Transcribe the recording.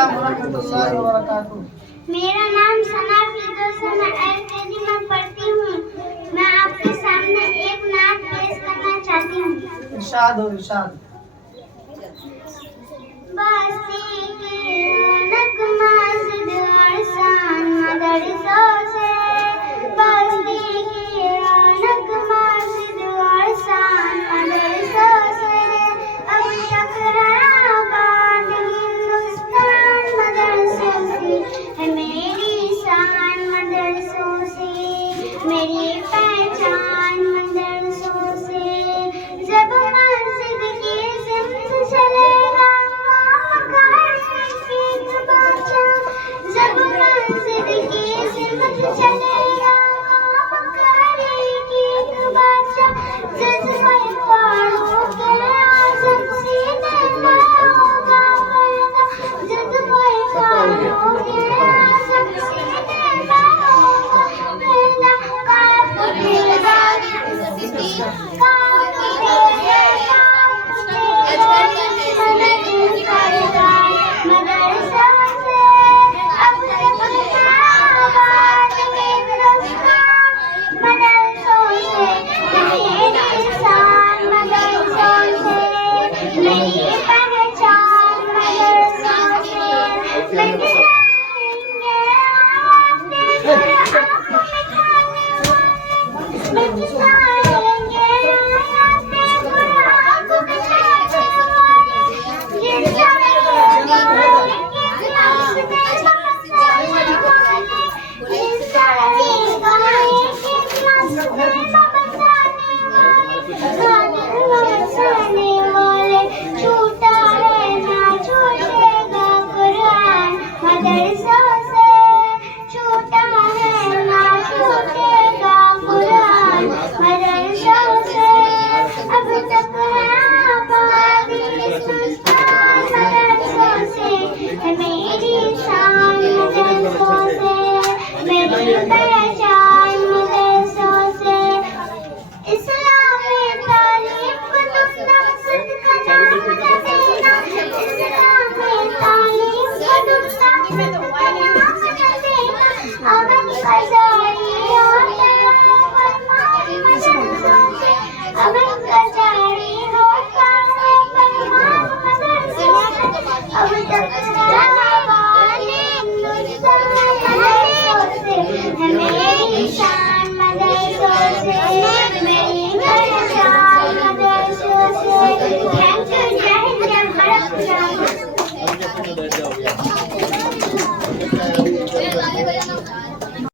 अस्सलाम वरहमतुल्लाहि वबरकातुहू। मेरा नाम सना फिरदौसी, मैं एलकेजी में पढ़ती हूँ। मैं आपके सामने एक नात पेश करना चाहती हूँ। इरशाद हो इरशाद। बस्ती की रौनक मस्जिद और शान मदरसों से, बस्ती की रौनक मस्जिद और शान मदरसों से, अब तक है आबाद हिंदुस्तान मदरसों से, है मेरी शान मदरसों से, मेरी पहचान मदरसों से। जब मस्जिद की सिमत चलेगा जब मस्जिद की सिमत चलेगा की बाचा, जज्बे फारूक आज़म सीने में होगा पैदा, जज्बे फारूक आज़म सीने में होगा पैदा। Thank you.